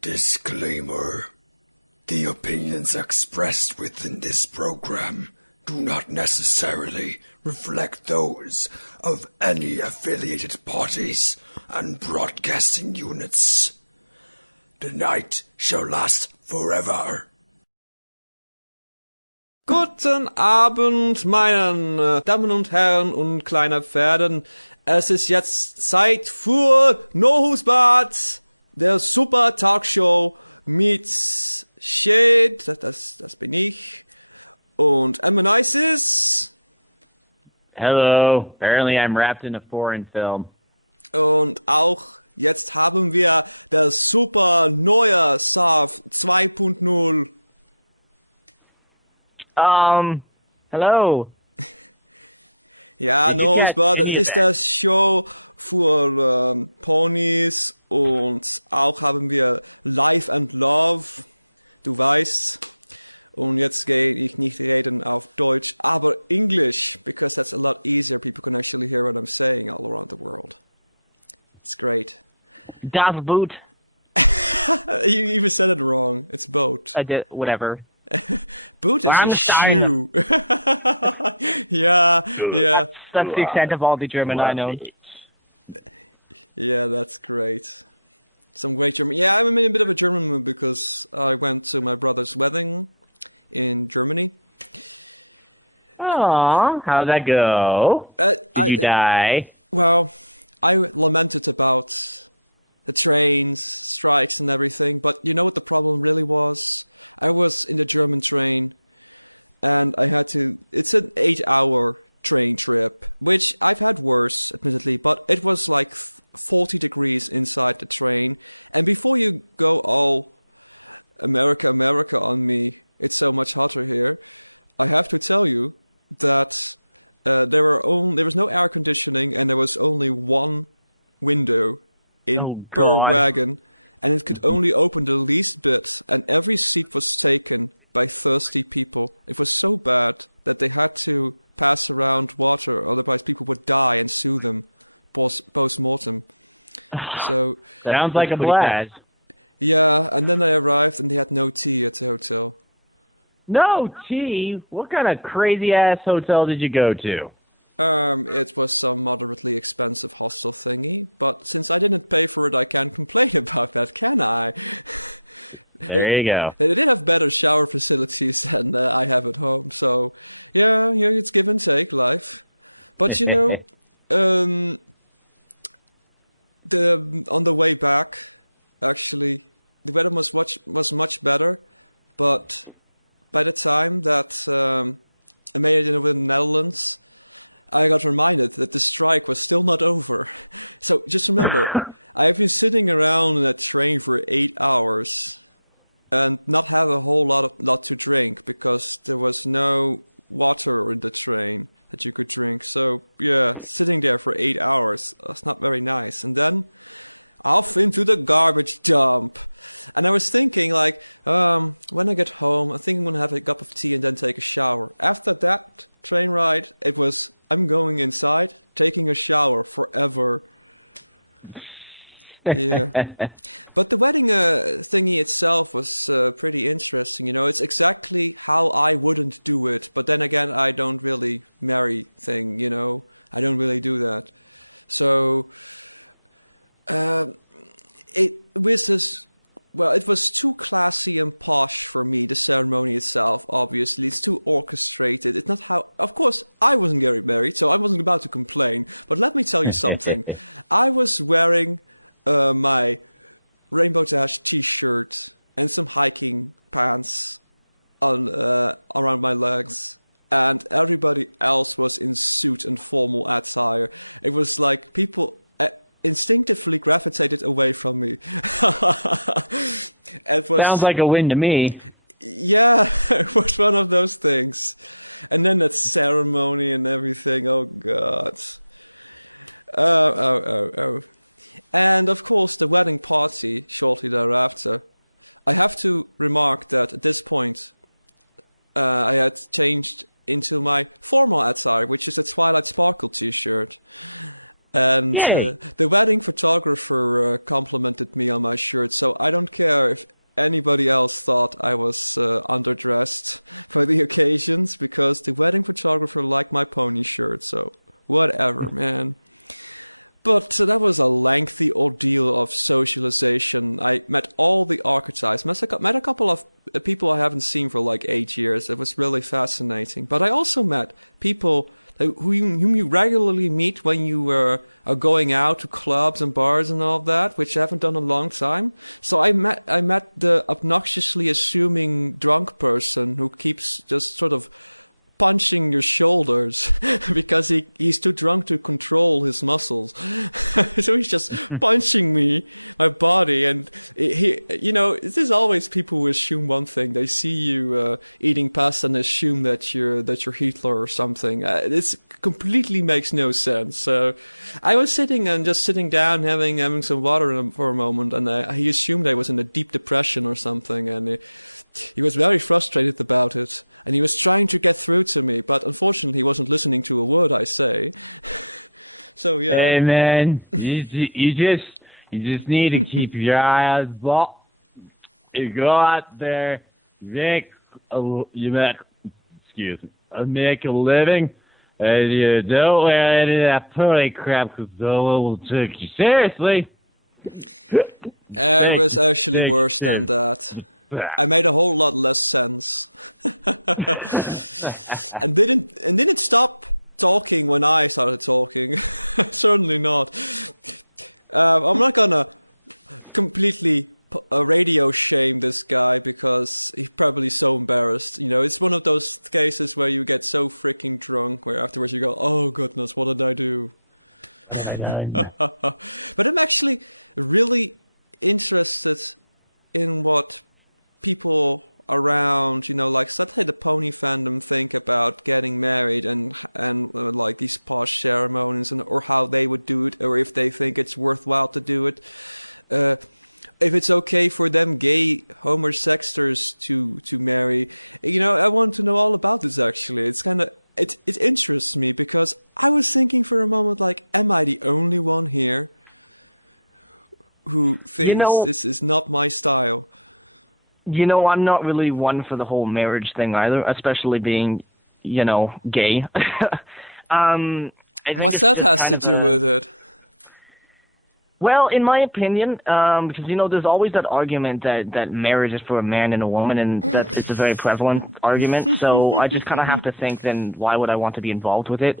Disclaimer. The opinions expressed within this program do not necessarily reflect those of any affiliated parties and broadcasting units. The night shall last forever. Guten Abend, meine Damen und Herren und kleine Pferden. Es ist jetzt Zeit für Nohusbad, der Super Talkshow mit Shade, das bin ich, und Amonisis. Hello. Apparently I'm wrapped in a foreign film. Und auch jetzt haben wir das super neue SAF 2.0. Hello. Ja, Nohusbad ist das Show für Ponys und auch haben wir Life and Love, du weißt. Und jetzt gehe ich nicht reden auf Deutsch, aber English, because that's a lot easier. People can actually hear what I'm saying all around the world. It's great. Das Boot. You even said it wrong. It's boat. I did, whatever. Boot is a shoe. Yeah. That's the extent of all the German I know. Yeah, that's great. Some great German. Yeah, I'm in a bit of a German mood because I went to my brother's wedding in Germany. Aww, how'd that go? Did you die? Well, I lamented about the trains, strikes and everything, but you know what the problem really was? I was in the German train, and I had to... It's an 8-hour train trip, which I've had worse, admittedly, but it was like 40 degrees inside the train, and before you go all America on me, it's so much hotter here, I have to tell you that there was no air conditioning, and there was only one window per wagon, and it could only open the least bit, and every seat was taken by thirsty people. It was so bad that they had to pass around water, otherwise people would die and sue them post-mortem. So sounds like a blast. Yeah, and then I arrived and they had no tea at the hotel. No tea? What kind of crazy-ass hotel did you go to? It was some moderately expensive hostel thingy, but since I didn't pay for it, I can't complain about that, can I? There you go. They did have better shower facilities than I have at home, so yeah, it's give and take, life. But you know, on the way back, actually, the weather was much better, but by the time that I made it over the Netherlands, I got reminded that the strike was still not over. So just remember, I've been sitting around in that train for 8 hours and not had a whole lot to drink because there was no water in the train that you could drink. So yeah, sitting there for 8 hours, that's not very nice. And then off into the garbage dump. And I was thinking, like, when I get home, I think I'm going to have a cup of tea and then take a shower. After that train ride, it was, I'm going inside, taking a shower forever. Yeah. But the wedding thingy itself was pretty interesting, you know. It's exactly how I wouldn't do it. But then again, I don't really marry thing, you know. I don't really do that. So... it was too classy and posh for me, the ceremony itself, obviously. It's too orchestrated. It's not how... Of course, I wasn't getting married, so I wasn't about to complain. But let me tell you something. I was wearing my Rainbow Dash t-shirt and some hiking pants around my legs. And everybody else was in suit and formal attire. It was like people... instinctively gravitated away from me. Sounds like a win to me. Yeah, it was one of those things. And then that ceremony and everything, oh god. Oh. And of course the wedding party shortly thereafter. I have to remark that at this point I had changed into my formal attire, which is a Twilight Sparkle t-shirt. And Yay. the wedding photographer complimented me on my shirt, so I don't care if anybody else thought I was underdressed for the occasions, because the wedding photographer liked my pony shirt, so whatever, man. But that was a lengthy ordeal of socialization. I met all the archetypes. Met a couple of people I haven't seen for like 8 years. It was really fascinating. But I also met people whom you regularly meet when you are going out to clubs and bars and all that, which I haven't done in a long time. So I met the obnoxiously assuming drunk person who keeps just sort of punching your shoulders because he's too drunk to control his muscles. So he's just punching my body, and there's always people who assume one thing. They see you eating pasta and assume that you're Hitler or something. This completely makes no sense. So I was sitting down having some water for a moment, and he assumed I was in a deep depression or something, and he was very frustrated about it, and he was trying to get through to me, but unfortunately he wasn't listening to a word I say. So yeah. Hey man, you just need to keep your eyes ball. You go out there, make a living, and you don't wear any of that pony crap because no one will take you seriously. It was actually worse than that. I made a whole lot less sense. and didn't stop talking when I started talking. Certainly not. I'm not gonna completely radio shame this guy because he's probably so embarrassed. It's one of those cases where you get so freaking drunk where afterwards you go, oh goodness, what did I do? But I'm actually really interested in what people around, like let's say the pony fandom think about getting married and like these posh ceremonies or how they would do it, or if they think it's worthwhile to do it. If it's okay for them gay homosexuals to marry. I want to know all about this actually. It interests me because I was thinking for a moment, like, am I the only one here who thinks this is not my style? I'm not really one for the whole marriage thing either, especially being, gay. What's that has to do with it? Well, in my opinion, because, there's always that argument that marriage is for a man and a woman, and it's a very prevalent argument. So I just kind of have to think, then why would I want to be involved with it?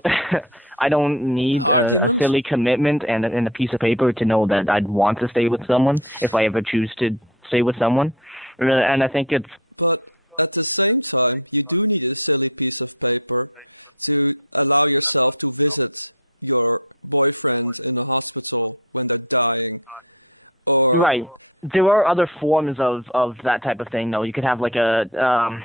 I don't need a silly commitment and a piece of paper to know that I'd want to stay with someone if I ever choose to stay with someone. And I think it's... But at the same time, you do need a silly piece of paper to allow yourself to visit your boyfriend in the hospital when they're dying. Or right. There are other forms of that type of thing, though. You could have like the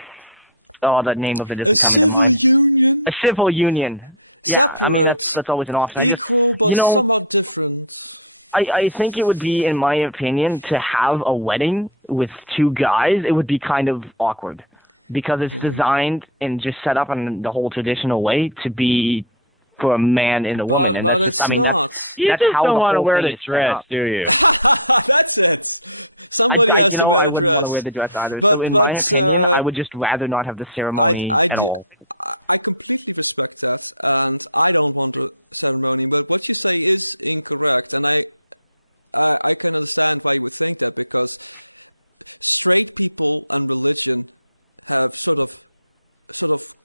name of it is a civil union. A civil union. Separate. Yeah, I mean, that's always an option. Equal, but somewhat different. I think it would be, in my opinion, to have a wedding with two guys, it would be kind of awkward. Because it's designed and just set up in the whole traditional way to be for a man and a woman. But it's not. You just don't want to wear the dress, do you? That's it. Somebody has to wear the dress. I wouldn't want to wear the dress either. So in my opinion, I would just rather not have the ceremony at all. I completely respect that, and I don't want a ceremony, but what you say is incorrect, and I can understand why you would think that, because straight people and religion have sort of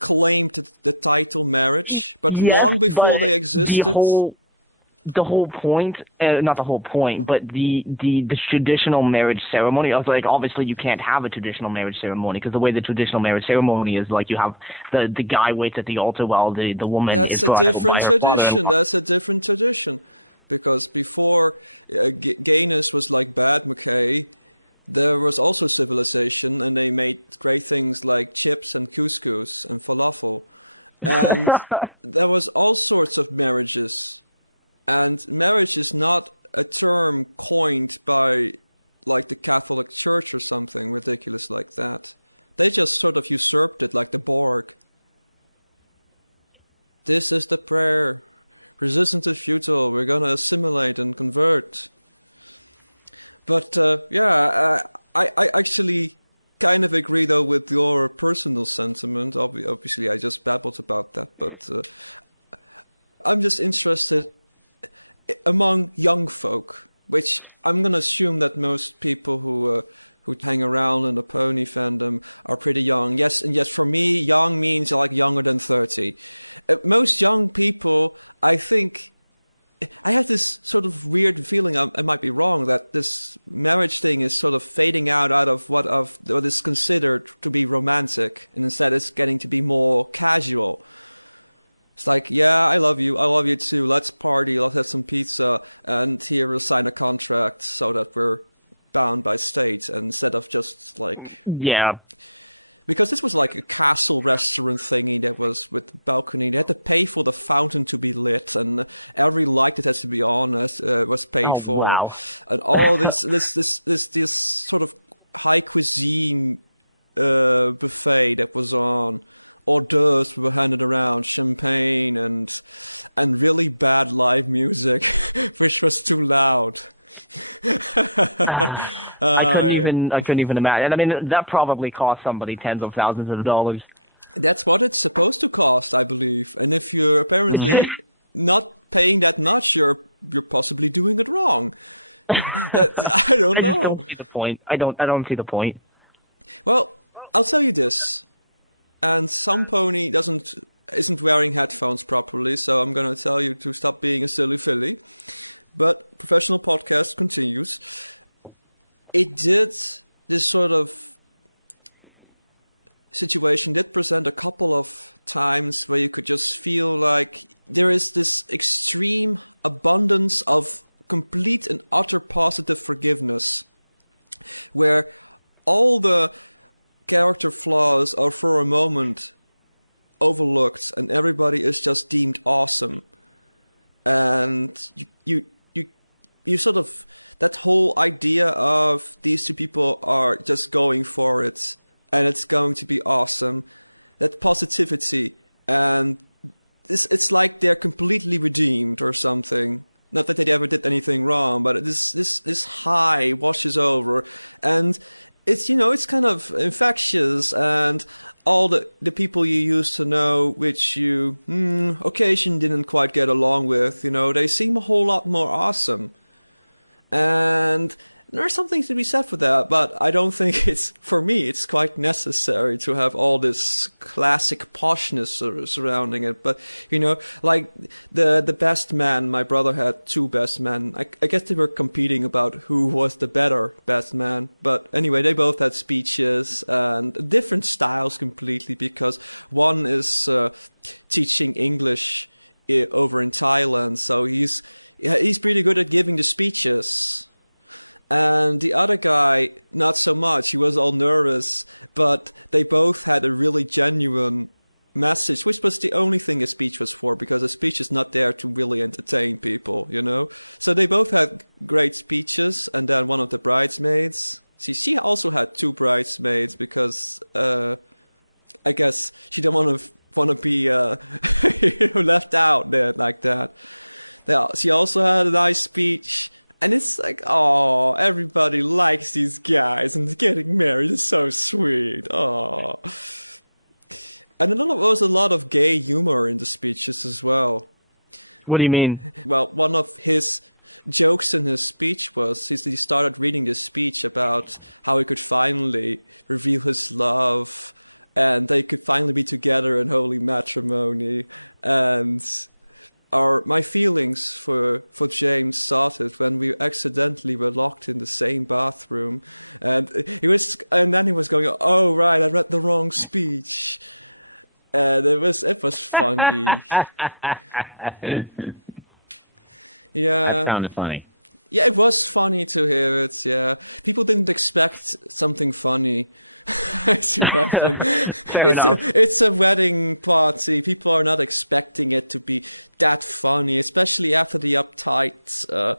claimed the title marriage, but long before they existed. The whole point, not the whole point, but the traditional marriage ceremony. I was like, obviously you can't have a traditional marriage ceremony because the way the traditional marriage ceremony is, like, you have the guy waits at the altar while the woman is brought up by her father. That's a different tradition, because before gayness was like bad, McKay, there was also civilization, and they made great things like chips and couscous and falafel, and there was all sorts of marriages. And marriage is not a term coined by, like, the Catholic Church or something ridiculous like that. They just sort of usurped it like the Borg. This is the prayer. Resistance is futile. We're gonna assimilate and convert. But I actually kind of agree though with your personal sentiment. Obviously, I just babbled about that, but I'm just interested among young folk, which I'm gonna assume that most people who hang around in the pony fandom are pretty young. Yes, and yes, for me, young means like younger than 30. Most young people, I think, I have this sort of weird feeling, I might be wrong, that this marriage thing is sort of fading out of what is considered to be romantic, and instead it's getting to be more casual. It's like, yeah, I love you too, let's party, let's have some pizza, and here we'll sign a contract so that we're bound by state, instead of just like... Yeah. Because this was like a castle restaurant thingy that was with the balcony. They had to pay for the fountain to be lit, and every light that has to be on was paid for. Wow. And all this sort of high cuisine buffet that was on. Hors d'oeuvres were handed around, champagne and really bad live music, which was too loud. I couldn't even imagine. I mean, that probably cost somebody tens of thousands of dollars. That's what it's supposed to cost, I believe. And if you're apparently not paying that much, you're possibly doing it wrong. I don't know. I don't see the point. I don't see the point. Well, I'll tell you this. And some pony isn't wearing headphones properly, so I'm gonna tell you to stop being a silly filly. But Professional Podcast continues. It did, this sort of situation did present a couple of times where you could just feel like there is this extreme abundance of complete and utter positive forgiveness, where all the character flaws are for a moment overlooked and everybody is just deemed awesome. And you sort of, that whole idea of these two people are just going for it and it's going to be awesome, that positivity, and it's like they're completely redeemed or something. Not that they ever did anything wrong, but this high washes over, and it's, it's kind of infectious, and all the people you used to know, which you occasionally didn't quite get along with, they seem a whole lot more awesome. And there's something to be said for that, but I don't think for me, it's quite necessary to have all this classic poshness surrounding it. But, like the best man, my brother had two best men. I guess they were competing about who was the better best man. But anyway, they both had speeches and different styles completely, because one is teaching English over in Thailand, so he's pretty good at giving the speeches. And the other guy, not so much. He was all nervous, but they both had a really genuine message, which was the only thing a speech was for, because a speech is not there to really entertain people, So they both had great speeches, and then one of the bridesmaids, she also had two bridesmaids, because I guess she didn't want to be left out there like that. She also had a nice speech, and it's like, oh, everybody likes these guys, and getting married is so sweet. Oh, and there was a lot of gay humor in the speeches as well. What do you mean? Well, one of his jokes in his speech was he started reading this speech about how he could finally reveal his love, and they could finally be together in holy matrimony, and my feelings for James started when we accidentally were locked in the same bathroom, and then he was going, oh right, I read the wrong speech, and it was funny. Yeah, That sounded funny. Yeah, it was funny to hear it. Yeah, people didn't expect something funny. Fair enough. It's a wedding party. People are not expecting it to be that funny, especially after the uptight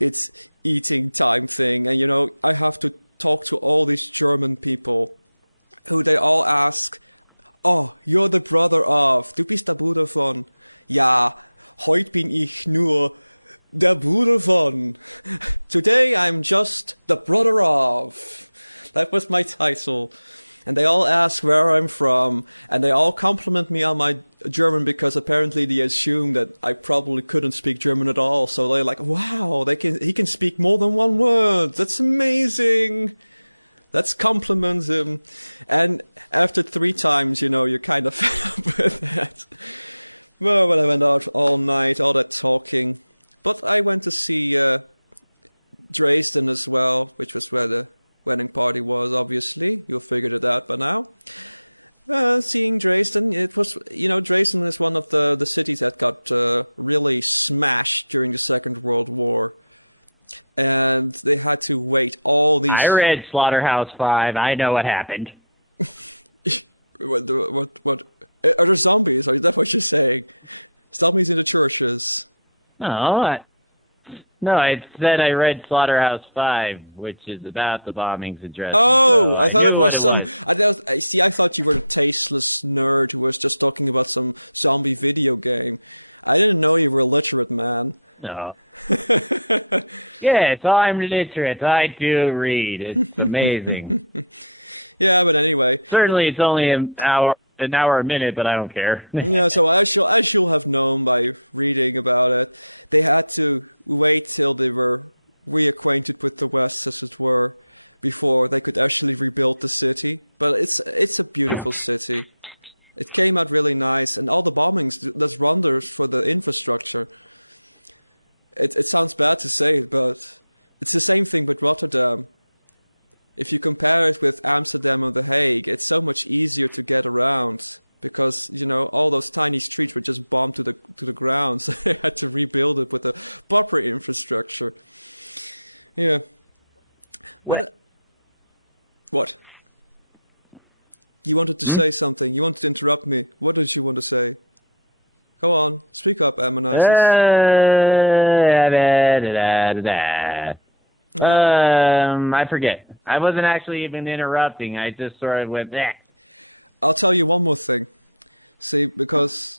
it's eating time thing. And I have to talk to all these German people who they all ask, oh, you're the brother of, du bist der Bruder von, ja, Heute bin ich nur der Bruder von. Today I'm just the brother of. That was my title. And they all ask where I'm from, and they all compliment me on my German because apparently they assume that I probably couldn't speak German at all. So they're like, wow, he can speak more than one word. That's amazing. Let's compliment him. And after 3 times, you're kind of fed up with that. Well, but I went out all night, all that talking. But I went to see Dresden as well, which was where the wedding party was, obviously. You figured it out by now. Seeing Dresden, it was, Dresden is one of the cities that got really smashed during the Second World War. And they had to wait all these... I read Slaughterhouse-5. I know what happened. What? Are there zombies? Is that what you're saying? Zombies in the churches. No, I said I read Slaughterhouse-5, which is about the bombings in Dresden. Oh, So I thought it was some... I thought you were a tasteless nerd who was just talking about some zombie video game. I didn't know you were a literate man. No. Yes, I'm literate. I do read. It's amazing. Yeah, but anyway. Certainly it's only an hour a minute, but I don't care. Yeah, so as you'll have known by reading about it, they had to wait till they were reacquainted with the West, as it were, before they could actually rebuild the city. But it's a beautiful city. It came out really nice, and all the bombings does wonders for the infrastructure. It sounds bad to say it, but it's the same thing with Rotterdam. If you compare it with Amsterdam or The Hague, it's so much easier to get around because, all those tiny streets were just bombed to the ground, so they had to rebuild it with a proper infrastructure. Yeah. What? You wanted to say something. You wanted to interrupt me. What did you want to say? Go on. Speak up, Ammonisis. I forget. I wasn't actually even interrupting. I just sort of went, eh. I'll tell you one more thing. See, because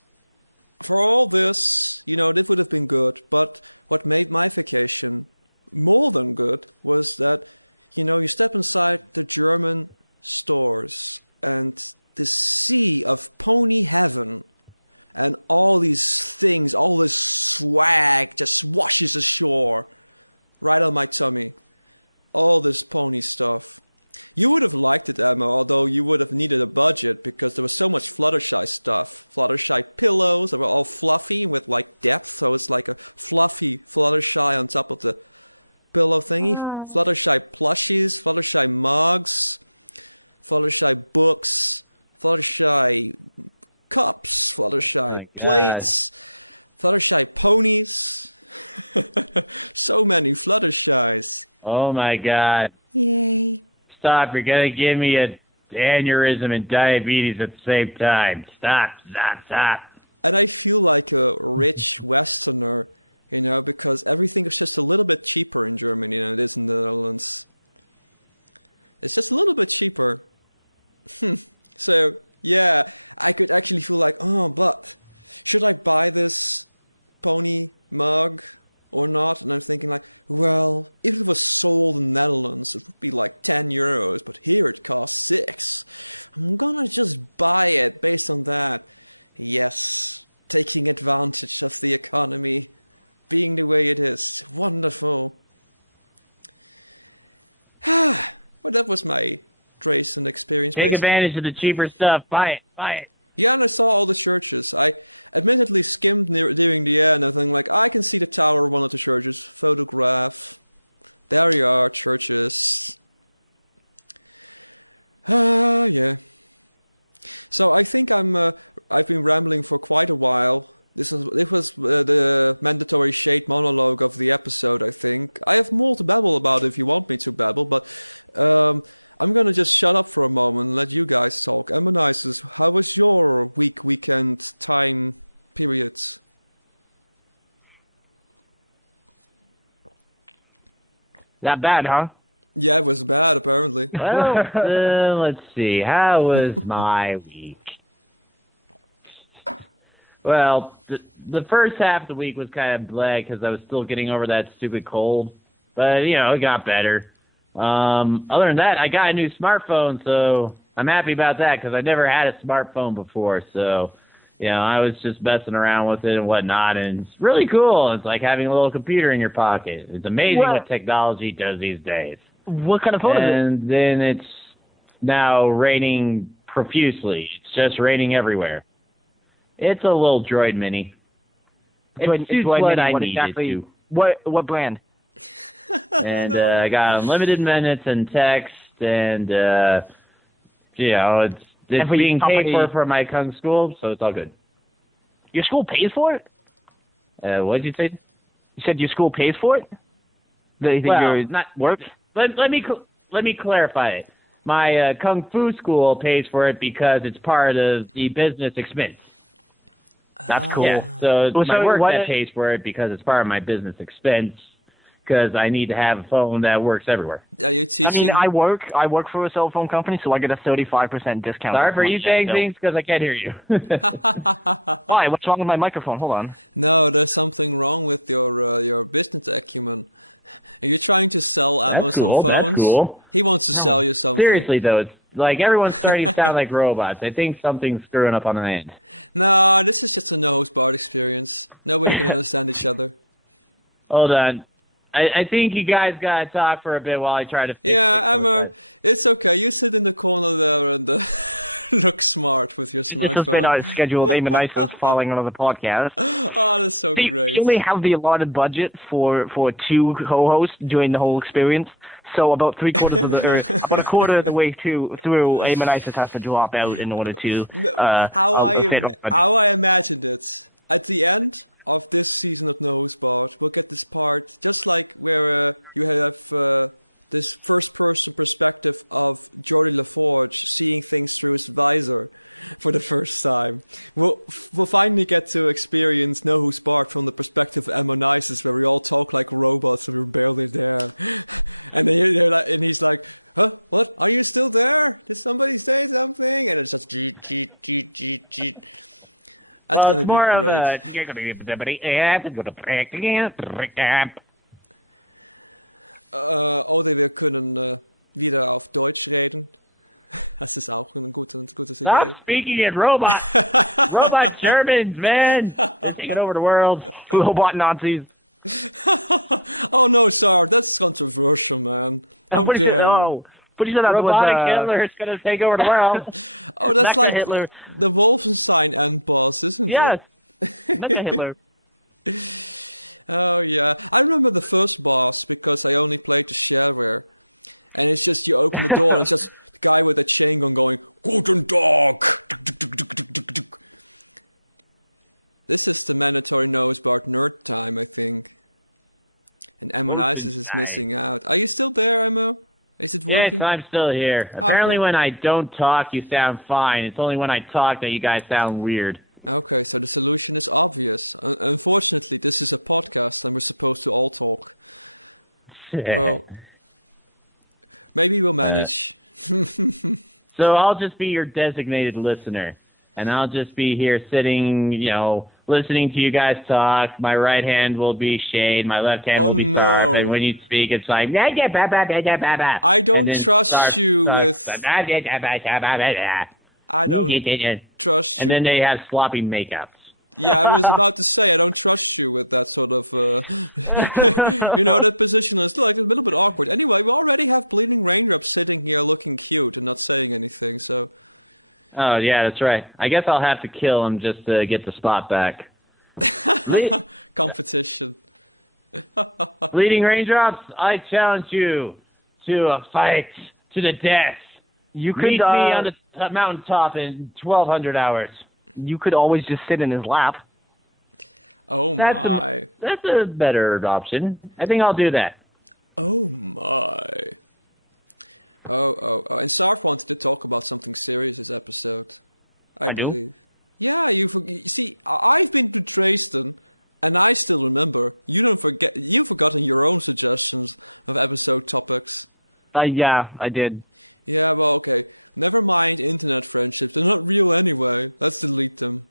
for all this, this would have been good, but what made my vacation more than good was that, you step inside the German stores and the sea of pony heaven and all these things, all this swag just washes ashore right on my tummy. All this pony stuff. You would have liked it, Emma, although you would have needed a budget because there was so much Fluttershy stuff. Fluttershy pillows that were all fluffy with depth, so it's like a fluffy Fluttershy on top of the pillow thingy. Fluttershy plushies, Fluttershy mugs, Fluttershy books, Fluttershy cups, Fluttershy plates, Fluttershy ponies. So many Fluttershys. Oh my God. Yay. Stop, you're gonna give me an aneurysm and diabetes at the same time. Stop. And I feel like a rich Westerner, because everything is just a little bit cheaper in Germany than it is in the Netherlands. It's just a little bit cheaper. So, yeah, I could actually feel like, but should I buy this pony mug or not? And I'm thinking well, if it was sold in the Netherlands, it would be €10, but here it costs 6. I'm gonna just buy it based on that. Yes, taking advantage of the economy, being the way it is. Wonderful. Well, that was my Dresden experience. Take advantage of the cheaper stuff. Buy it. Yeah, and I saw all the churches. I admittedly skimmed during the end, and I think I can see the tower of one of the churches. Photograph. There you are, churches. Yeah. So I think I've been rambling for quite a while. This was the mandatory shade monologue of the episode, I think. I have more to babble about if you want me to babble, but I'm gonna just shut up for a moment and let you guys talk. Ammonisis, how was your weekend time periods? That bad, huh? Yeah, it was bad, apparently. Well, let's see. How was my week? Well, the first half of the week was kind of blah because I was still getting over that stupid cold. But, it got better. Other than that, I got a new smartphone, so I'm happy about that because I never had a smartphone before. So, I was just messing around with it and whatnot, and it's really cool. It's like having a little computer in your pocket. It's amazing what technology does these days. What kind of phone is it? And then it's now raining profusely. It's just raining everywhere. It's a little Droid Mini. It's what I needed to. What brand? And I got unlimited minutes and text, and it's being paid for my Kung school, so it's all good. Your school pays for it? What did you say? You said your school pays for it? Your not work? Let me clarify it. My Kung Fu school pays for it because it's part of the business expense. That's cool. Yeah. So my work that pays for it because it's part of my business expense. Because I need to have a phone that works everywhere. Are you teaching? I work for a cell phone company, so I get a 35% discount. Sorry for you saying things because I can't hear you. Why? What's wrong with my microphone? Hold on. No, there's something wrong with your business acumen. Are you trying to sell Amazon phones? That's cool. He wants to sell you something. Seriously, though, it's like everyone's starting to sound like robots. I think something's screwing up on the end. No, this is just a no-host-barred experience. Nobody can understand each other. Hold on. I think you guys gotta talk for a bit while I try to fix Emma, it's okay. You sit in the corner there and look smart with your smartphone. This has been our scheduled Aim and Isis following another podcast. Oh, that's so great. We only have the allotted budget for 2 co-hosts during the whole experience. So about about a quarter of the way through, Aim and Isis has to drop out in order to how I imagined it. At the end of this season of No Spot, we'll get this part just like where you have this first-person perspective of Geordie LaForge seeing things through his visor for the first time. We'll finally get to experience No Who's Bart from the perspective of Ammonisis, where we all talk like robots and we're barely there. And then he's like, "Huh? What? Are you still there? Did somebody say something?" And it's just jeet, jeet, jeet, jeet, jeet. That's it's more of a... Oder wir können wieder auf Deutsch reden. Das ist auch eine gute Idee. Stop speaking in robot. Robot Germans, man. They're taking over the world. Robot Nazis. Oh no, sorry, that's controversial, man. How dare you? But you said that robotic Hitler is going to take over the world. Oh, that's like Hitler. The Wolfenstein end boss, isn't yes. it? Yes. Mega Hitler. Oh yeah, I remember the first boss because I only played the shareware, and it's just you open the door and it's just the guy with a chain gun going Guten Tag. This is the mandatory Nosebart nerd time, I think. And Ammonisis is missing out. Are you still there, Emmo? Is it working? Yes, I'm still here. Apparently when I don't talk, you sound fine. It's only when I talk that you guys sound weird. Okay, so the solution is obvious. Unfortunately, this is a podcast and we're supposed to all talk. Well, maybe we'll manage. So I'll just be your designated listener. And I'll just be here sitting, listening to you guys talk. My right hand will be Shade. My left hand will be Sarf. And when you speak, it's like... I don't trust you with... I don't trust you. And then they have sloppy makeups. Yeah, I was about to say, I don't trust you with that sort of... that position is like a little bit awkward. Anyway, we already have Bleeding Raindrops sitting here looking cute and not saying anything, so... Oh, yeah, that's right. I guess I'll have to kill him just to get the spot back. Competition. Bleeding Raindrops, I challenge you to a fight to the death. You could meet me on the mountaintop in 1,200 hours. You could always just sit in his lap. Oh, my. That's a better option. I think I'll do that. Oh, my. Oh, and Sarf wanted to talk about something serious this episode. I believe. Yeah, see, I've been to Dresden, and I still remember. You've forgotten your own suggestions of episode topics. Yeah, I did. Yeah, well, okay. Never mind internet friendships. They're not real anyway. Let's delete them.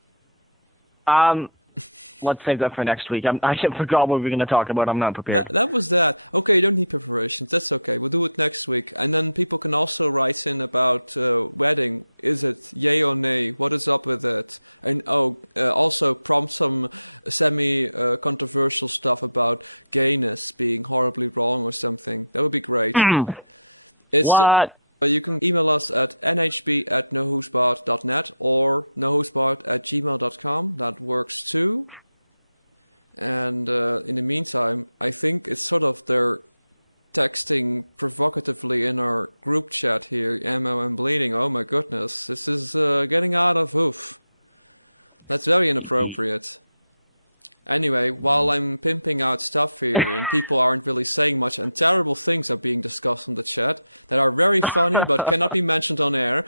Let's save that for next week. I forgot what we were going to talk about. I'm not prepared. That was that. Okay, you don't need preparations. That's okay. We'll do it next week. And then people can also write in about wedding. Is it yay or nay? What is up with it? And also prompt some semi-controversial stuff about gayness being horribly wrong or something. That would be great. What? You can email us at nhb@nohoosebart.net or nohoosebart@gmail.com. That works too. And in the meantime, I think it's sort of they're texting provocatively in our group chat here, ammo and bleeding. Oh my goodness, this is getting out of hoof. That's very inappropriate. Anyway, while I'm pimping out stuff here and people aren't really saying much and terrible things are being discussed in the chat that are very funny but cannot be mentioned on air,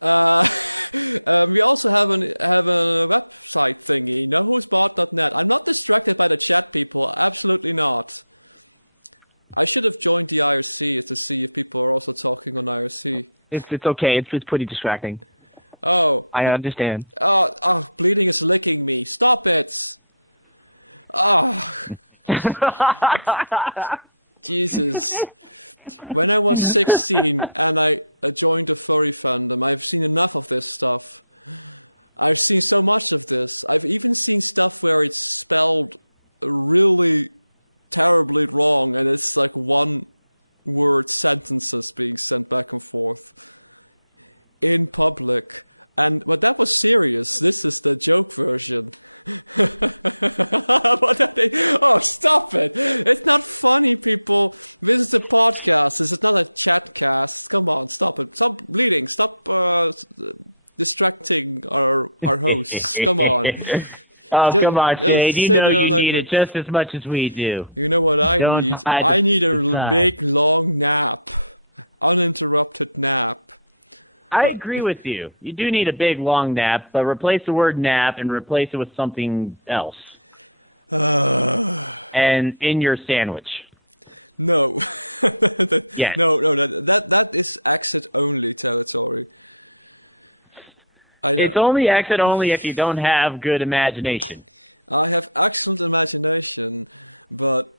we also have a website thingy, nohoosebart.net. I'm not distracted by the chat, people. Absolutely not. I should have joined the IRC to see if people are also talking on IRC. It's okay. It's pretty distracting. Oh. I understand. Oh, bleeding is licking me. Stop it. Oh. Jesus. When I was 16 and I joined a furry fandom, I've seen enough of this stuff. I've seen so much of this. I've even seen stuff where it's spelled really terribly wrong and it's like one-word sentences being sent back and forth in public. But that was serious. This is the joke version. Oh, stop it. It's not funny, people. This is a podcast. This is not a chat cast. Come on, stop it. Stop bleeding. Stop distracting our hosts. Come on. Come on, Shade. You know you need it just as much as we do. You know what I need? I need a big, long nap. Uninterrupted nap. I agree with you. You do need a big, long nap, but replace the word nap and replace it with something else. And in your sandwich. No. Yes. No, that is exit-only territory. It's only exit-only if you don't have good imagination. I have excellent imagination, but...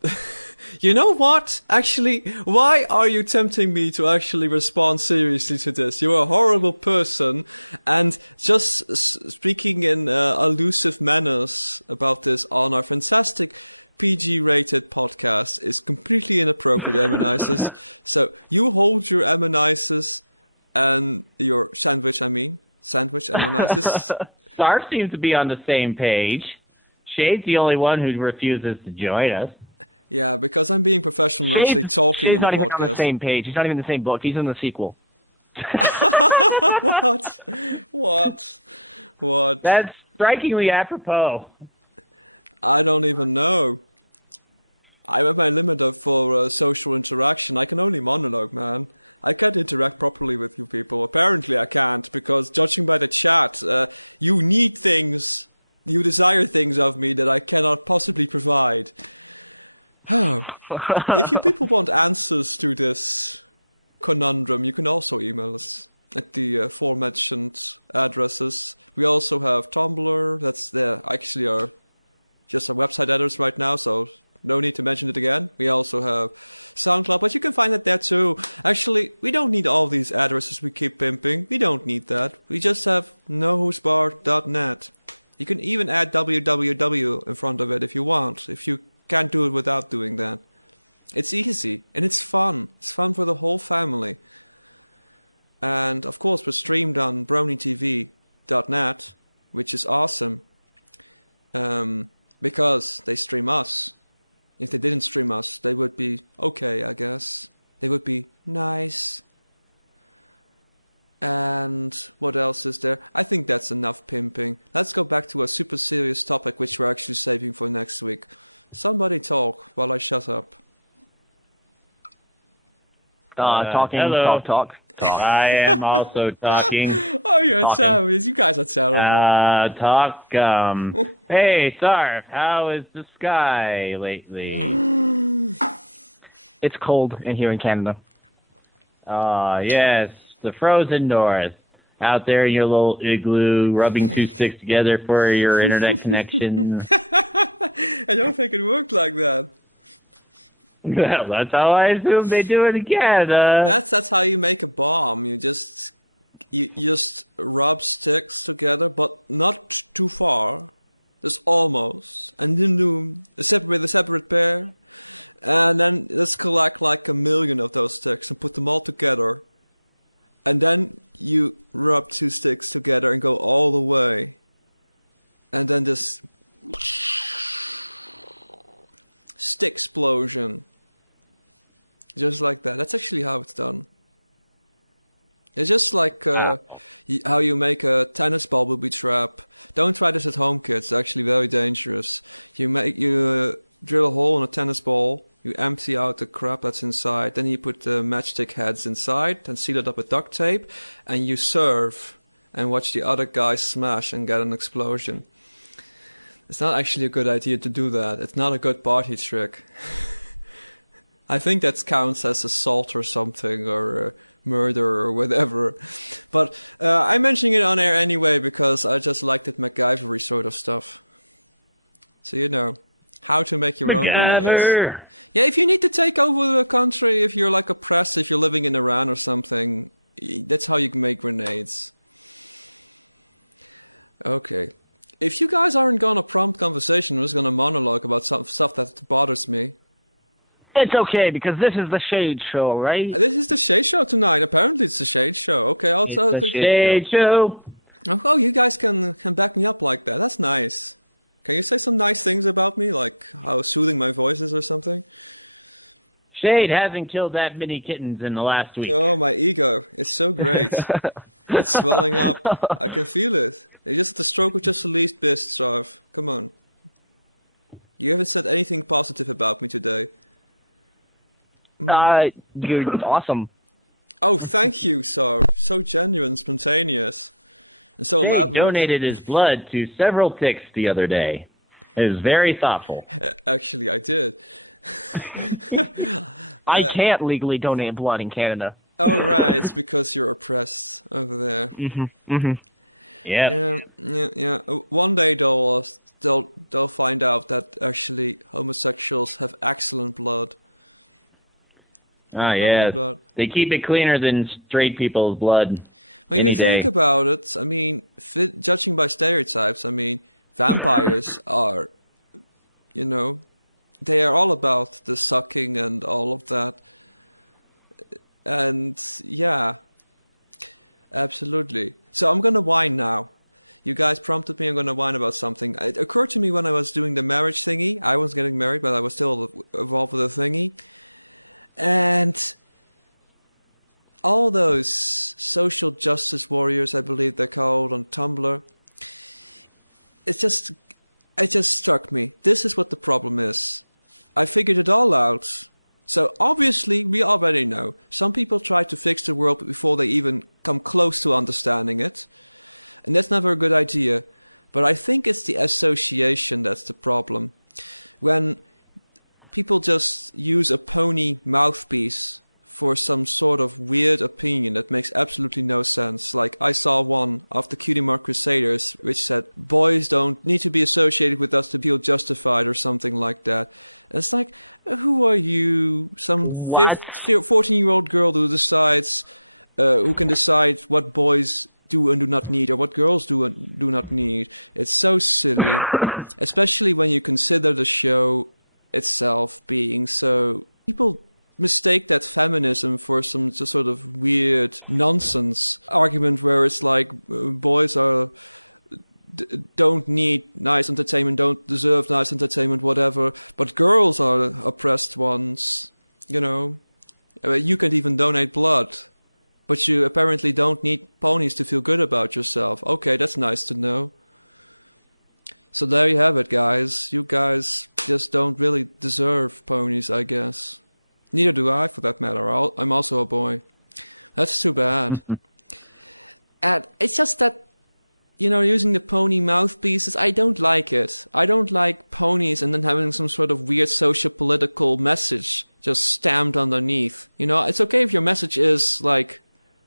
You know what? Actually, why are you tempting me to actually respond seriously to this? You're a horrible person, and just speaking in elusive manners about this on our fantastic PG-rated podcast is completely inappropriate, Emmonises. So, you hold your Emmonises and your sandwich, Sandwich Emmonises. Sarf seems to be on the same page. Shade's the only one who refuses to join us. Yeah, because I'm being professional and actually talking in the podcast. Shade's not even on the same page. He's not even in the same book. He's in the sequel. What? That's strikingly apropos. I don't even know. I'm at my limit for social interaction. I can only monologue, man. I can't interact properly with you people. Apparently I can't, because judging by the chat, you need things, you desire things of me that I cannot possibly provide. Oh. If you people want answers to this conundrum, you can also email us at the aforementioned addresses. We also have Tumblr. That's actually just our website address right now, so no need to mention it again. We also have SoundCloud, but you can find it there too. Actually, we don't need all these addresses we keep pimping. We don't need that. We just have nohoosebart.net. You can even add www in front of it if you want, if you can't do it without doing that. It's easy, and it's fun. It's fun for the whole family. And, of course, we're streamed on bronytv.net, which is awesome, because they stream us. If they didn't stream us, they would be okay, I guess. They would be nice. And what else is there? I think that's enough pimping. Let's go back to a super serious topic, which we're actually saving for next week. Somebody talk while I shut up. Talking. Hello. Talk. I am also talking. Oh, you're terrible. You guys are terrible. Hey, Sarf, how is the sky lately? It's cold in here in Canada. Yes, the frozen north. out there in your little igloo, rubbing two sticks together for your internet connection. I don't think it worked like that. Well, that's how I assume they do it in Canada. That's how you make a bomb. You just rub sticks together, but not too far. Just almost, and then do a separate pair, and then let's collect like 1,000,000 of those sticks and put them all together, and then you rub two sticks together and go all the way, and then this stick explosion. Just like that. That's actually how it's done. It's just like how you make a tennis ball booby trap. Don't try this at home, kids. It's actually very dangerous. You drill a hole in a tennis ball. You empty out the crap that's inside. Then you put the matchstick heads inside and seal it up with duct tape. And you serve and watch the other guy smash and get an explosion. It's not actually a good idea to do that. It's not a good party trick. I think that counts as assault or something, or murder or whatever. But I'm mentioning it on air anyway because I just liked that MacGyvery sort of stuff. So you know, how to make your own grenades. Yeah, if you need to take over the country, if you're like oppressed, if you're living in Iran or something, that's how you can make grenades. Okay. If you guys aren't gonna prompt conversation, I'm just gonna monologue about some stuff that bothers me. It's okay, because this is the Shade Show, right? This is the Shade Show tonight. Apparently it's the Shade Show. Okay, I'll tell the Shade Show. Oh, you guys can back me up like that. That's nice. Can you say some nice things about me, like how soothing my voice is or something? Shade hasn't killed that many kittens in the last week. Oh, my ego. It's so great. It's swelling up. I can feel it. You just have to stroke with just the least bit, Sarv. Come on. You haven't said anything positive about me today. You're awesome. Oh, thank you, Sarv. So genuine, spontaneous, and so Shade elaborate. donated his blood to several ticks the other day. It was very thoughtful. Actually, I did. I can't legally donate blood in Canada. Oh, right. It's because you're oppressed over there. Yeah. One day they'll find out that actually homosexuals have excellent blood. Ah, yeah. They keep it cleaner than straight people's blood. When you think about it, I mean, judging by stereotypes, I mean, vampires are, you know, they are all about the sucking and all of that. And, yeah, absolutely. So I'm gonna whine now. You guys prompted me, I'm gonna whine about something. It occurred to me when I was doing the marriage thingy. I was getting married, but I was still involved with the thingy. And all those social justice warriors, I believe they're called, on Tumblr, it just struck me. This is what the problem is. I figured it all out. So obviously, we already know. Some people try to fix the world before they even come close to understanding it. And that's never a good idea. But I think it's the association that's the problem. When people just use a pony mouthpiece for some sort of weird opinion that makes absolutely no sense. Like, I saw one of the Cutie Mark Crusaders which said, boys don't need to be associated with us to feel justified or something like that. And it's like, who are you? Some 14-year-old girl who decides, who can decide what boys do and do not need, or what girls do and do not need. It's so silly, especially when you consider the show itself being so... People mistake that feminism for some sort of weird nonsense argument where it's like boys don't need nice entertainment, don't deserve nice entertainment, whatever, but girls are the oppressed ones, you know. You can even donate blood, but you apparently don't need ponies to feel good about yourself. Okay, that's nice to know. So there you have it, guys. You guys just don't really deserve ponies, I guess. Neither do I, for that matter. I'm also a boy. That's too bad. And it's just that, you know, using the pony mouthpieces, I don't like it. I don't like ponies and then having some sort of weird socio-political message just stamped underneath. You know, it's okay if your message is, like,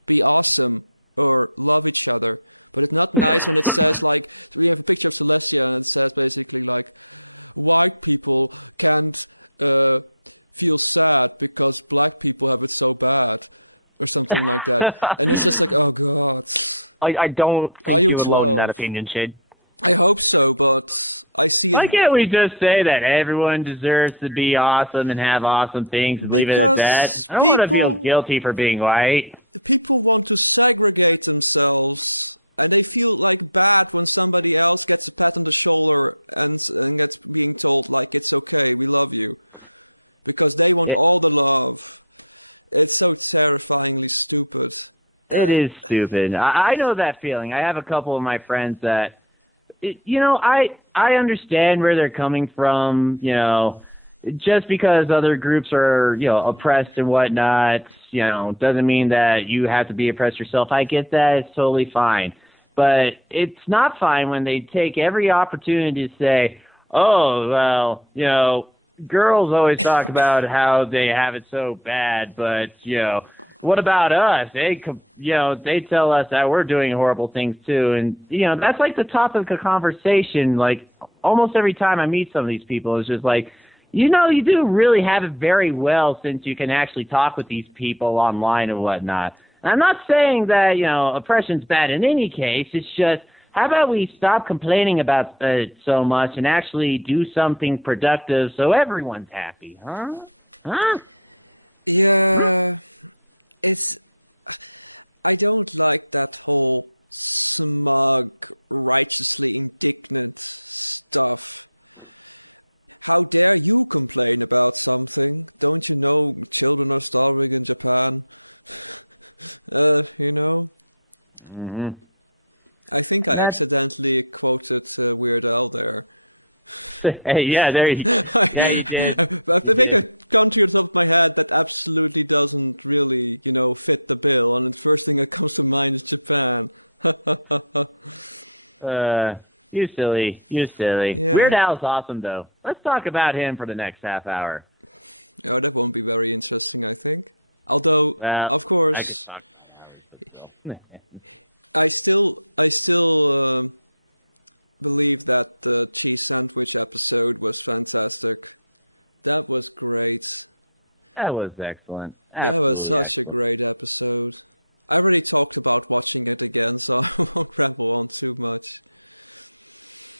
be awesome, or love each other. But it's not nice when it says, like, we have a picture of Celestia and it says basically, like, white people can't feel sad because black people have it so bad, or something like that. And it's just like, oh God. I don't think you you're alone in 12? that opinion, Shade. I hope so, but I see Why it. can't we just say that everyone deserves to be awesome and have awesome things and leave it at that? Because I don't want to people- feel guilty for being white. People want to segregate themselves, and they feel like bad when somebody else gets a pat on the shoulder and gets being told, like, it's okay, we love you. Because they want all the love. It's so terrifyingly stupid. It is stupid. I know that feeling. I have a couple of my friends that, I understand where they're coming from, just because other groups are, oppressed and whatnot, doesn't mean that you have to be oppressed yourself. I get that. It's totally fine. But it's not fine when they take every opportunity to say, oh, well, girls always talk about how they have it so bad, but, what about us? They tell us that we're doing horrible things too. And, that's like the topic of conversation. Like almost every time I meet some of these people, it's just like, you do really have it very well since you can actually talk with these people online and whatnot. And I'm not saying that, oppression's bad in any case. It's just, how about we stop complaining about it so much and actually do something productive so everyone's happy, huh? Huh? Yeah, I don't like that whole smug, righteously indignant stuff. How dare you complain about something? Don't you know children are starving in Japan? Mm-hmm. I think I accidentally quoted Weird Al there. Hey, yeah, there you go. Yeah, you did. I think I've gone to the top of my head that absolutely doesn't really, fit the bill. And the first thing that comes to mind is Japan. You silly. Yeah. Weird Al's awesome, though. Let's talk about him for the next half hour. Oh, that won't be very interesting, I think. Although, Well, of course, I could talk about Alex, I still believe that the cheese sandwich episode was fantastic. That was great. That was excellent. That was Absolutely such a excellent. great episode. I already talked about watching it again, so I won't ramble on too much.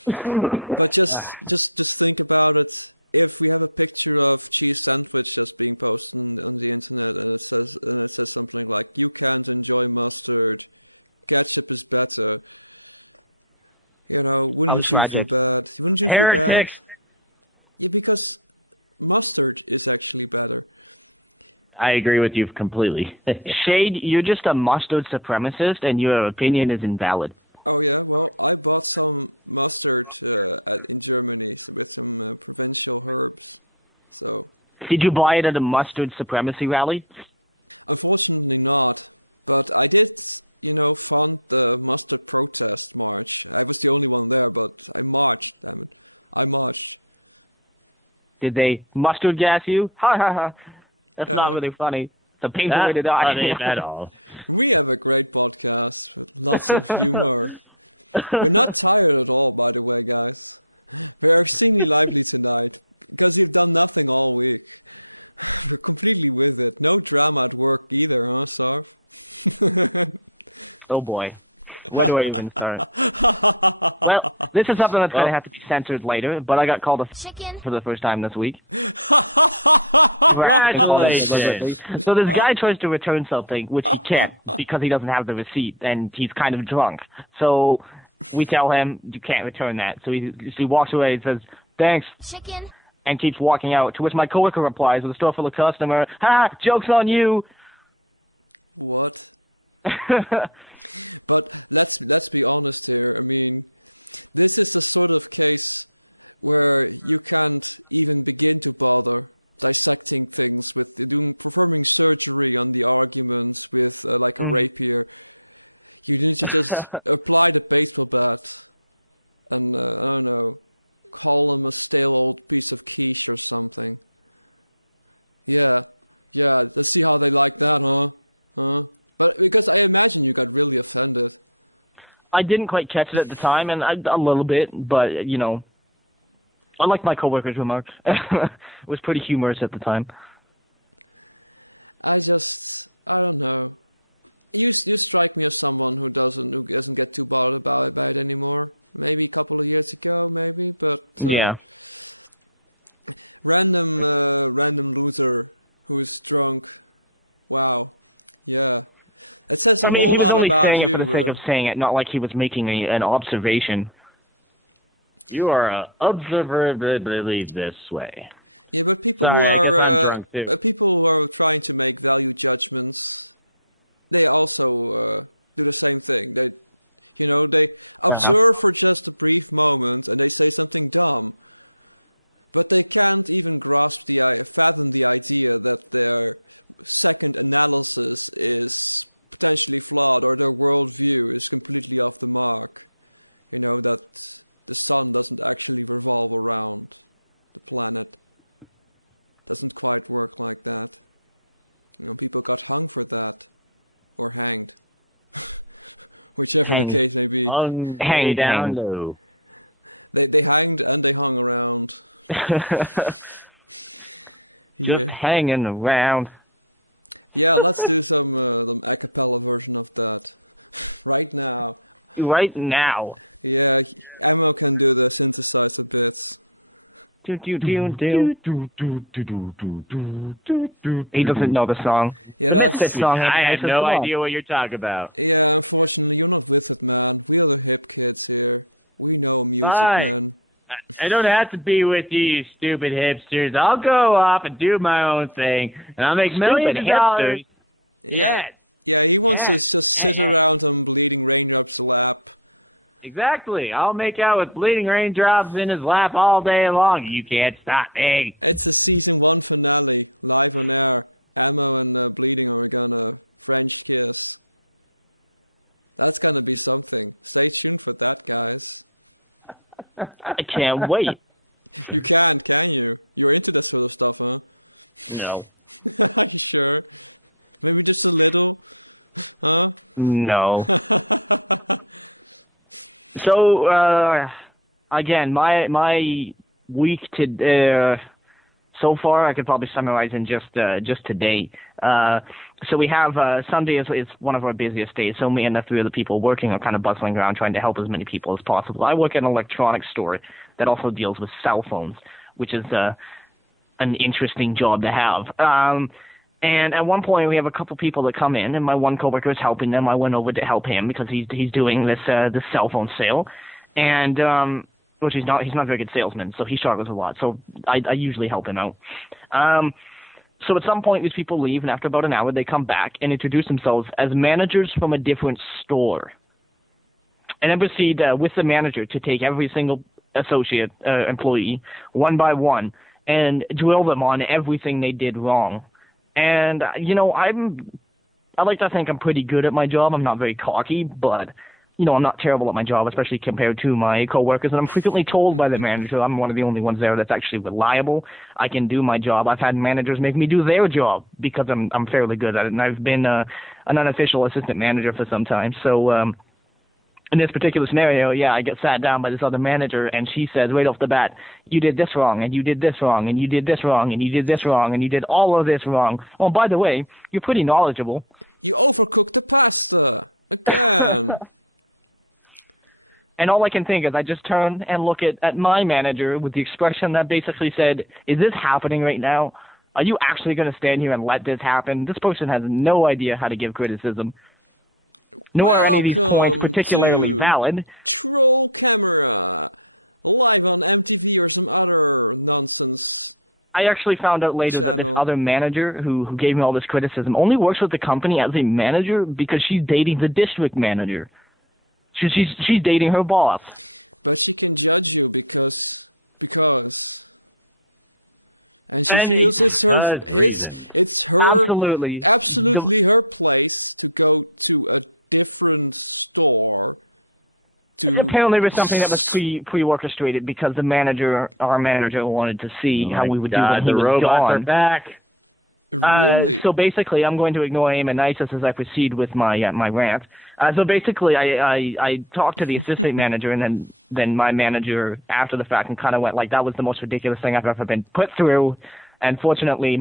But just think about it. If we have a picture of cheese sandwich just being posted on the internet, and it says something like, "You can't enjoy mustard. Ketchup is better." Wouldn't you feel bad? Wouldn't you feel bad? Heretics. Yeah, because mustard is actually better. I agree with you completely. Shade, you're just a mustard supremacist, and your opinion is invalid. Oh yeah, well, I bought some mustard in Germany with some provincial herbs. So. Did you buy it at a mustard supremacy rally? Unfortunately not, but I did, fund the mustard protest march. I was the only one there, but I marched, damn it. I marched. Did they mustard gas you? Ha ha ha. That's not really funny. It's a painful way to die. Not funny at all. We have a great podcast with lots of humor. We're not tired at all, by the way, guys. We're extremely lively tonight, because we've done nothing all week. We're completely with it. No drama at work either, huh, Sarv? Oh boy. Where do I even start? Well, this is something that's going to have to be censored later, but I got called a Chicken. for the first time this week. Congratulations. So this guy tries to return something, which he can't because he doesn't have the receipt, and he's kind of drunk. So we tell him, you can't return that. So he walks away and says, thanks, Chicken. and keeps walking out, to which my coworker replies with a store full of customer, ha, joke's on you. What? But let's be honest here. I mean, this is the sort of case where you can't even begin to bother dissecting things with performing surgery on the arguments with like a rapier. You need to just apply the baseball bat and I don't know, call him a stale old piece of quiche or something. Yeah. Let's see how they like that, huh? But because I imagine you got really offended. I didn't quite catch it at the time, and a little bit, but, I liked my coworker's remarks. It was pretty humorous at the time. I don't know. You strike me as someone who doesn't get too bothered about it anymore. Maybe a couple of years ago, but Yeah. Random loser who is drunk. Wow, yeah. It says a whole he was lot only about saying you. it for the sake of saying it, not like he was making an observation. You are observably this way. Yeah, but people Sorry, I guess I'm drunk too. people who are trying to make value judgments, they also do the same thing. They observe for just a brief moment and they say something dumb, but they can't even fathom the idea that their second analysis is potentially flawed or their worldview is completely off the mark. That the sun doesn't actually revolve around the planet. Doesn't quite work like that. People got hung for that. Or hanged. Whichever the case may be. Hang down low. They hanged and they hung around. Just hanging around. Yeah, let's do some a cappella version of that. Right now. Right now. Yeah, Ammo can do the synthesizer bits. He doesn't know the song. Yeah, The that's... Misfits song. I had no idea what you're talking about. Yeah, unfortunately, you're not with it, man. We are the hip kids here. We know music, Fine. man. I don't have to be with you stupid hipsters. I'll go off and do my own thing, and I'll make millions of dollars. Yeah. Yeah, he wants to just sit around on Bleeding Raindrop's lap. Exactly. I'll make out with bleeding raindrops in his lap all day long. You can't stop me. It's a season 1 finale, live on air. Ammo and Bleeding are gonna French kiss. That's gonna be something. Stay tuned for that, guys. I can't wait. You can't, can you? You're into that sort of stuff, huh? No. Are you sure? Maybe just a little? Huh? No. So, again, my week so far I could probably summarize in just today. So we have Sunday is one of our busiest days. So me and the 3 other people working are kind of bustling around trying to help as many people as possible. I work at an electronics store that also deals with cell phones, which is an interesting job to have. And at one point we have a couple people that come in, and my one coworker is helping them. I went over to help him because he's doing this cell phone sale, and which he's not a very good salesman, so he struggles a lot. So I usually help him out. So at some point these people leave, and after about an hour they come back and introduce themselves as managers from a different store, and then proceed with the manager to take every single associate employee one by one and drill them on everything they did wrong. And, I like to think I'm pretty good at my job. I'm not very cocky, but, I'm not terrible at my job, especially compared to my coworkers. And I'm frequently told by the manager I'm one of the only ones there that's actually reliable. I can do my job. I've had managers make me do their job because I'm fairly good at it. And I've been an unofficial assistant manager for some time. So, in this particular scenario, I get sat down by this other manager, and she says right off the bat, you did this wrong, and you did this wrong, and you did this wrong, and you did this wrong, and you did all of this wrong. Oh, by the way, you're pretty knowledgeable. You overcooked the pasta. Again. And all I can think is I just turn and look at my manager with the expression that basically said, is this happening right now? Are you actually going to stand here and let this happen? This person has no idea how to give criticism. Nor are any of these points particularly valid. Troll Camera, live on MTV or some other nonsense. I actually found out later that this other manager who gave me all this criticism only works with the company as a manager because she's dating the district manager. She's dating her boss. But she can judge you because, and she feels it's her absolutely her place to go to a different store. Apparently it was something that was pre-orchestrated because our manager wanted to see how we would do when he was robots gone. are back. Really? So basically, I'm going to ignore aim and ISIS as I proceed with my my rant. So basically, I talked to the assistant manager, and then my manager after the fact, and kind of went like, that was the most ridiculous thing I've ever been put through. And fortunately,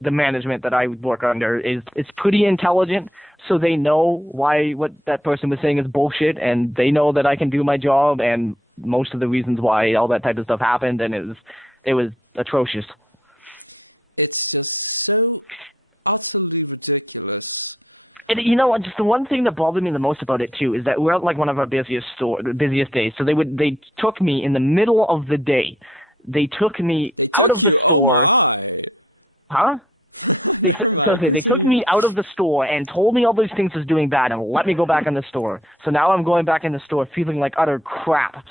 the management that I work under is pretty intelligent, so they know what that person was saying is bullshit, and they know that I can do my job, and most of the reasons why all that type of stuff happened, and it was atrocious. It's just so utterly ridiculous. And you know what? Just the one thing that bothered me the most about it too is that we're at like one of our busiest days. So they took me in the middle of the day. They took me. They out took of you. The store. Oh my! Huh? Never mind. They took me out of the store and told me all these things was doing bad and let me go back in the store. So now I'm going back in the store feeling like utter crap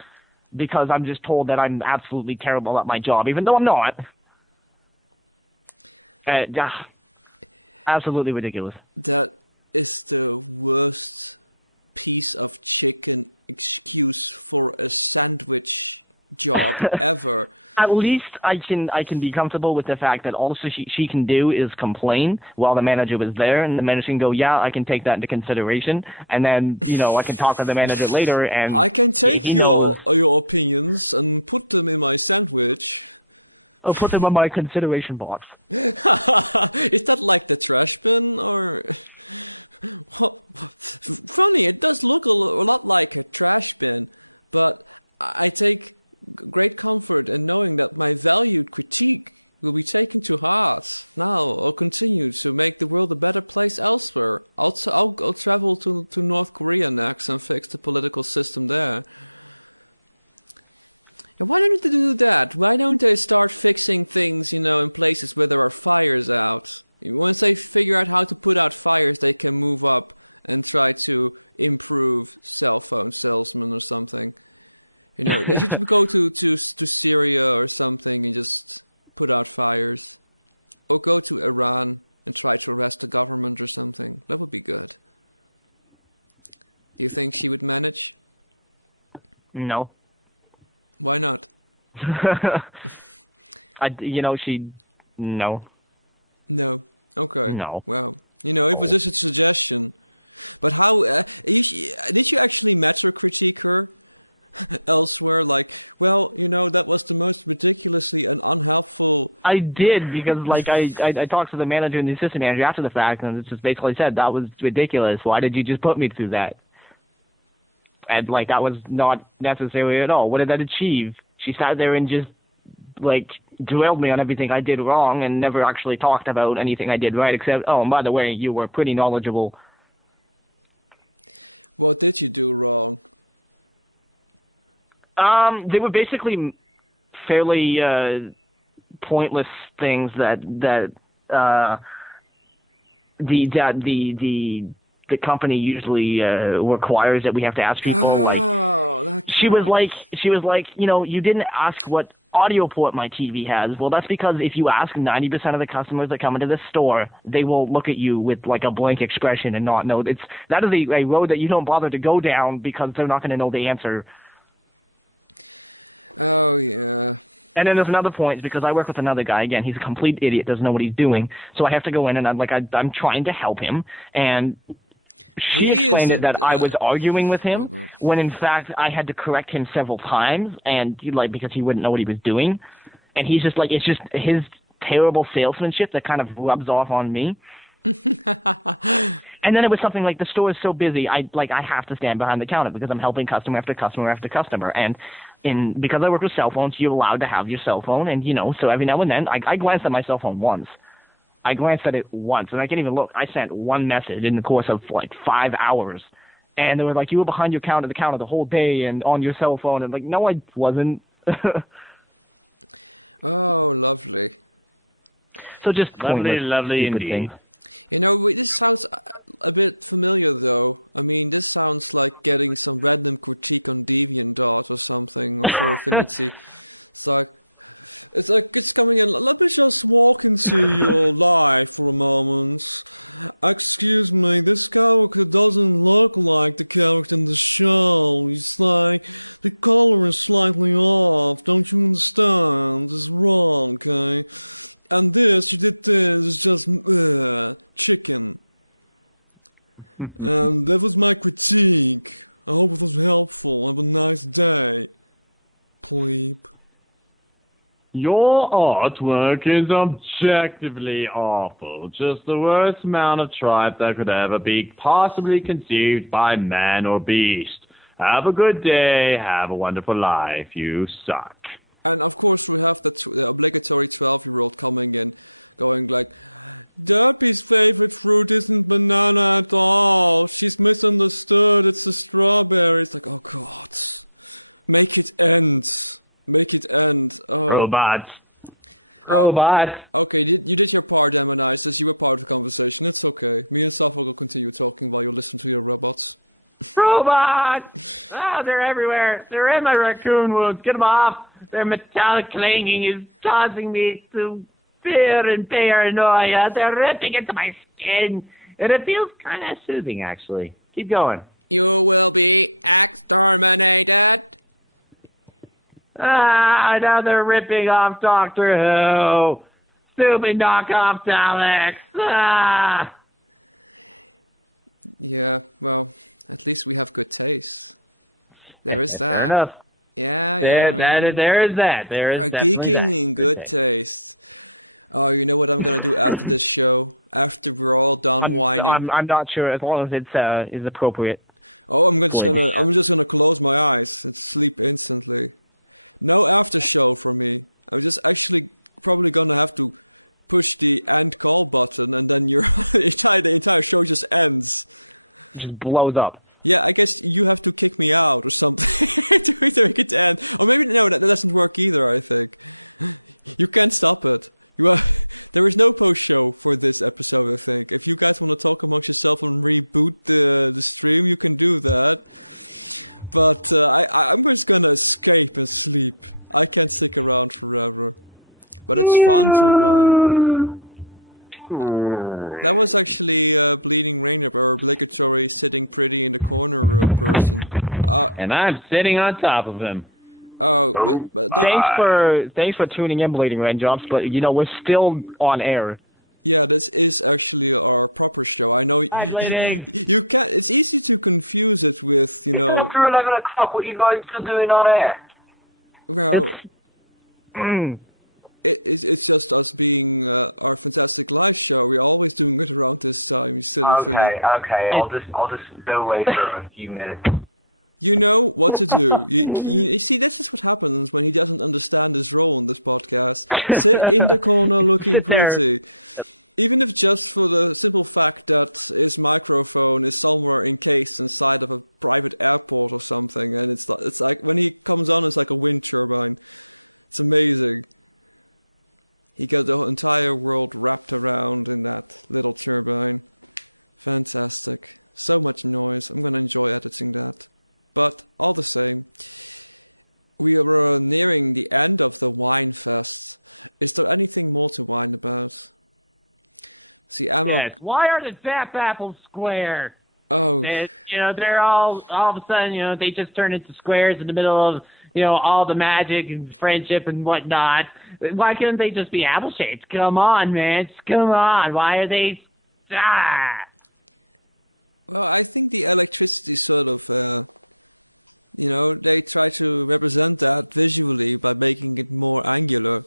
because I'm just told that I'm absolutely terrible at my job, even though I'm not. Absolutely ridiculous. That is the worst piece of chicken excuse for a sandwich job ever. At least I can be comfortable with the fact that all she can do is complain while the manager was there, and the manager can go, yeah, I can take that into consideration, and then I can talk to the manager later, and I can take your opinions and put them in my sandwich. I'll put them in my consideration box. Is that like the trash bin, or? Funny, it does look a lot like a trash bin, but I take great comfort in knowing that my valued critique will be taken to heart. Now I'll continue to make the world a better place elsewhere. I'll travel to North Korea next and fix the political system there. And why don't they do that? Why don't they start fixing things, in places where there are fires out? Once they figure out how to put out fires, they can move up and try to improve cell phone salesmen or something. They should go to Syria or something and just put out fires. Or go to Iran and try to arrest the government or something. That would be good. Do you think she would manage? No. Why not? No. No. Okay. No. Well, it was just a suggestion. But how, did you actually Meta critique her elsewhere? Like, that was the most ridiculously and unhelpful. I did, because I talked to the manager and the assistant manager after the fact, and it just basically said, that was ridiculous. Why did you just put me through that? And that was not necessary at all. What did that achieve? She sat there and just drilled me on everything I did wrong and never actually talked about anything I did right, except, oh, and by the way, you were pretty knowledgeable. What did you do wrong? They were basically fairly pointless things that the company usually requires that we have to ask people. She was like, you didn't ask what audio port my TV has. Well, that's because if you ask 90% of the customers that come into this store, they will look at you with a blank expression and not know. That is a road that you don't bother to go down because they're not going to know the answer. Oh, yeah. And then there's another point, because I work with another guy. Again, he's a complete idiot, doesn't know what he's doing. So I have to go in and I'm trying to help him. And she explained that I was arguing with him when in fact I had to correct him several times, and because he wouldn't know what he was doing. And he's just it's just his terrible salesmanship that kind of rubs off on me. And then it was something like, the store is so busy, I have to stand behind the counter because I'm helping customer after customer after customer. And because I work with cell phones, you're allowed to have your cell phone, and so every now and then I glanced at my cell phone once. I glanced at it once, and I can't even look. I sent one message in the course of 5 hours, and they were like, you were behind your counter the whole day and on your cell phone, and no, I wasn't. Oh, lovely. So just lovely indeed. Things. This sounds a bit familiar, though. I mean, this sounds like getting some random critique on DeviantArt or something, or for Affinity. It's coming in. Let me just walk into your life for a moment. Excuse me, this character doesn't look like the character in the show. It's the color is slightly off. Don't you understand? It's wrong, okay? and this, you did this, it's just chicken. And that was my critique. I hope it was helpful. Have a nice day. Plebe. Your artwork is objectively awful. Just the worst amount of tripe that could ever be possibly conceived by man or beast. Have a good day. Have a wonderful life. You suck. And of course we have the obligatory 12-year-old coming in, going like, Derpy's favorite fruit isn't banana at all. She's misunderstood. It's a strawberry. It's like, oh god. Make it end. Make it end. Oh. Robots. Oh. Robots. Okay, you did your part, Demonizers. You were part of the conversation. It's okay. Me and Suffolk will continue talking while you listen to your robots. Robots! Oh, they're everywhere. They're in my raccoon woods. Get them off. Their metallic clanging is causing me to fear and paranoia. They're ripping into my skin. And it feels kind of soothing, actually. Keep going. You will be exterminated. Ah, now they're ripping off Doctor Who. Stupid knockoff Daleks. Ah. Yeah, well, at least we have good taste. There is that. Fair enough. Yeah, There is that. There is are definitely geeking that. in good taste. Oh, you know what I'm gonna do after this show? After we're all done whining. I'm not sure, as long as it's is appropriate. Oh, I'm just gonna close my eyes and sleep instantly. No after show for me. I'm just actually probably gonna have to push the end call button, and then the entire show just ends. It just blows up. Yeah, I guess you have to kick me out or something to make it end. Or maybe no, that doesn't work either. I think you can't stop it. There is no post show for this episode. I think if you guys want to talk amongst yourself and reboot the stream, you can do that. But I'm just gonna escape and sleep. I can't stick around forever. But it's fun to watch. That was actually Bleeding Rain, or obligatory sitting pretty in the corner person. And I'm sitting on top of him. Oh, but Thanks for tuning in, Bleeding Raindrops, but we're still on air. yeah, this is actually our proper show. I know Hi, Bleeding. you can't. It's easy to confuse it with After 11 o'clock, what you guys still doing on air? Well, it's just us being our fantastic live show. We're always doing it around this time. You silly filly. Okay. I'll just go away for a few minutes. You know what to do. You see, this is what happens when he doesn't understand his role in this podcast. Sit in the corner looking Sit there. pretty. Even if just for the simple fact that his microphone is somewhere encased inside of a private airport or something, and it's like when he comes on, it's like a wind turbine. It's amazing. He got the entire world wrapped around in that little turbine. Fantastic. So much noise. I'm gonna enjoy editing that. But all the same, we are nearing the end of the Wine Fest. Is there anything more to whine about? See, Yes. Why are the Zap Apples square? Oh, They're all of a sudden, they just turn into squares in the middle of, all the magic and friendship and whatnot. Why couldn't they just be apple shaped? Come on, man. Come on. Why are they? well, I think the electricity sort of, they try to represent that visually by making it more angular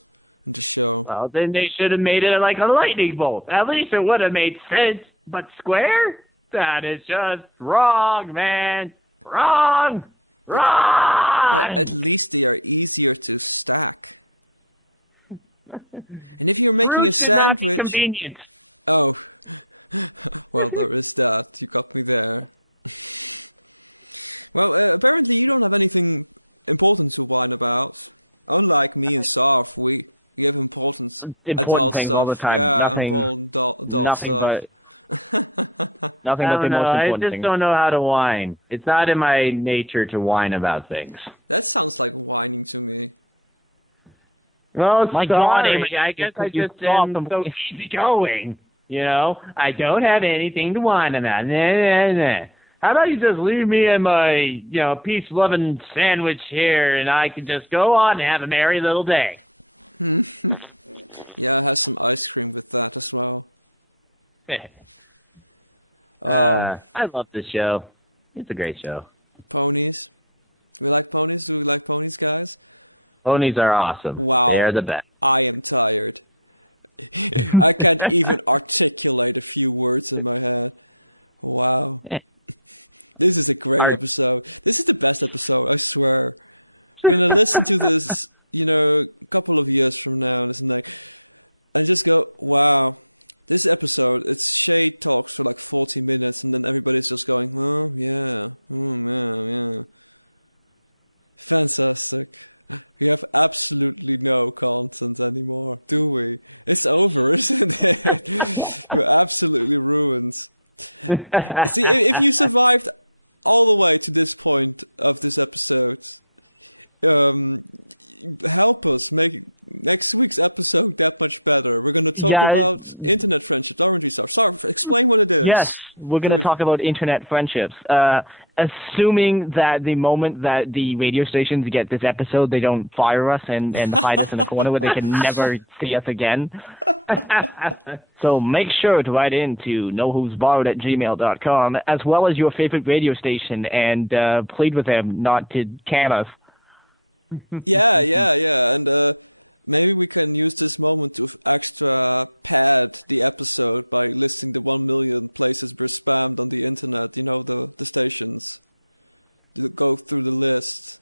in the show. Well, then they should have made it like a lightning bolt. At least it would have made sense. But square? That is just wrong, man. Wrong. Wrong. But at least they are easier to stack. And if you're making Fruit a should not be sandwich... convenient. Oh, well, there is that. You got me there. Well, apparently you don't have anything important to whine about. Unlike me and Sarf, we have important adult things stuff. all the time. Yeah, Nothing- important adult Nothing stuff. but nothing I but the don't know. most I important just thing. don't know how to whine. It's not in my nature to whine about things. That sounds like whining to me. Well, My sorry. God, I guess I you just saw am some- so easygoing. I don't have anything to whine about. Nah. How about you just leave me and my, peace-loving sandwich here, and I can just go on and have a merry little day. Yeah, it has some ice cream with that as well. I love this show. It's a great show. Ponies. We like ponies? Do we like ponies, guys? Ponies are awesome. Wow. They're the best. I am tired. I can't even articulate a few words in my head. Wow. This is a great episode. This is the best episode, I swear. I'm gonna listen to this, a couple of years from now and just go, wow. This episode, it's Shade talks for like 40 minutes and then everybody's just going, oh yeah, yeah. Fantastic. We have absolutely no content anymore, do we? It's over, isn't it? We're absolutely ruined. See, if you survived all the way to this point of this episode, help us make next week's episode that much better. We're going to talk about internet friendships, aren't we, Sar? Sar, explain what it is. Yes, we're going to talk about internet friendships. Assuming that the moment that the radio stations get this episode, they don't fire us and hide us in a corner where they can never see us again. So make sure to write in to knowwho'sborrowed@gmail.com, as well as your favorite radio station, and plead with them not to can us. Yeah. And maybe we can use this moment to extra pad the episode by listing the 1 million places we're spammed on the internet, the stations. Go through the list.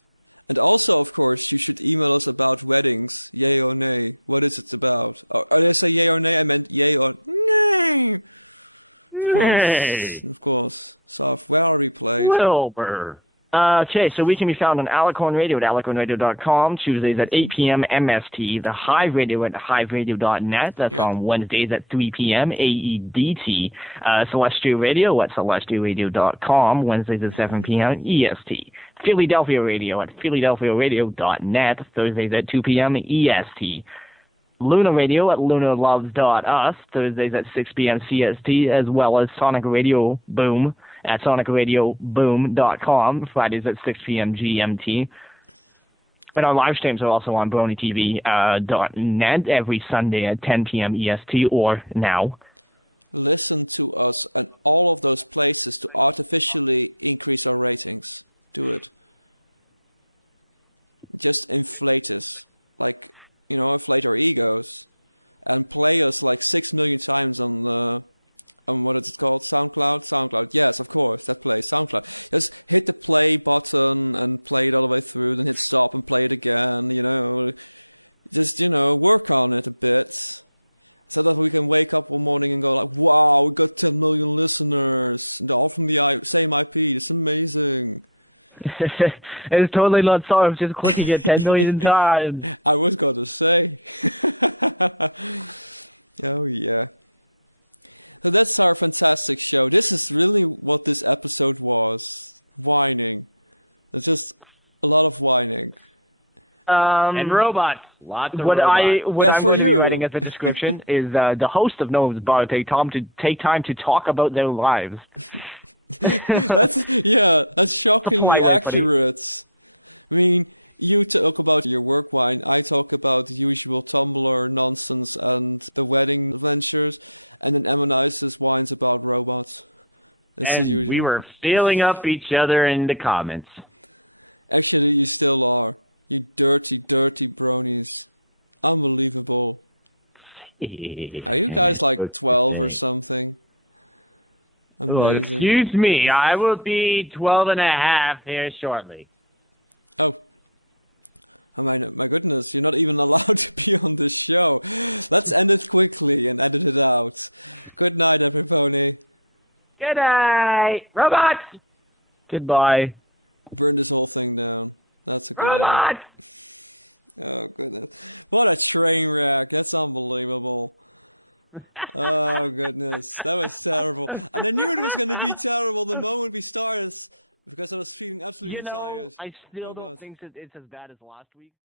And also, of course, you should email us about weddings, yay or nay. What is it about? Or did I say yay or nay? I meant yay or nay. Of course. Soft, where are we played? Wilbur. Okay, so we can be found on Alicorn Radio at alicornradio.com, Tuesdays at 8 p.m. MST, the Hive Radio at hiveradio.net, that's on Wednesdays at 3 p.m. AEDT, Celestial Radio at celestialradio.com, Wednesdays at 7 p.m. EST, Philadelphia Radio at philadelphiaradio.net, Thursdays at 2 p.m. EST, Lunar Radio at lunarloves.us, Thursdays at 6 p.m. CST, as well as Sonic Radio Boom at sonicradioboom.com, Fridays at 6 p.m. GMT. And our live streams are also on BronyTV.net every Sunday at 10 p.m. EST or now. Listen to us and all of those places to artificially increase our ratings. Do it. Just inflate us. Inflate our egos. And play us like 6 million times on what is it called? SoundCloud? Yes, of course, that plays SoundCloud. Just hit the play button and play it all the way through, then hit stop and play it again, Just, work on it a bit. So that we can wake up one morning and go like, wow, we got 10 million listeners. And they're all from the same IP. It's amazing. It's totally not sorry, I'm just clicking it 10 million times. I was going to say. Oh, yeah. So that's our fantastic show. This is really what this episode was. Whining. There's just a lot of whining. And robots. Lots of what robots. I'm going to be writing as a description is the host of Noah's Bar take time to talk about their lives. That's shockingly accurate. I mean, you talk about your work wine, I talk about the usual Tumblr nonsense and the wedding adventures, and then Emmonitis whines about robots. And we were feeling up each other in the comments. Actually, you still are. You dirty, dirty bronies. Unbelievable. Are you guys like 12 or something? Amazing. Well, excuse me, I will be 12 and a half here shortly. Oh. My goodness, you're not even allowed to be on this show. Let's end it quickly and edit it out. Good night, everybody. Good night, robots! Goodbye. Burn this whole thing down. That's a good Robots! idea. Oh, goodness. What a train wreck. That's unbelievable. Oh, goodness. That was terrible. And I knew it was going to be terrible the moment we started, because I was feeling absolutely tired. I still don't think that it's as bad as last week.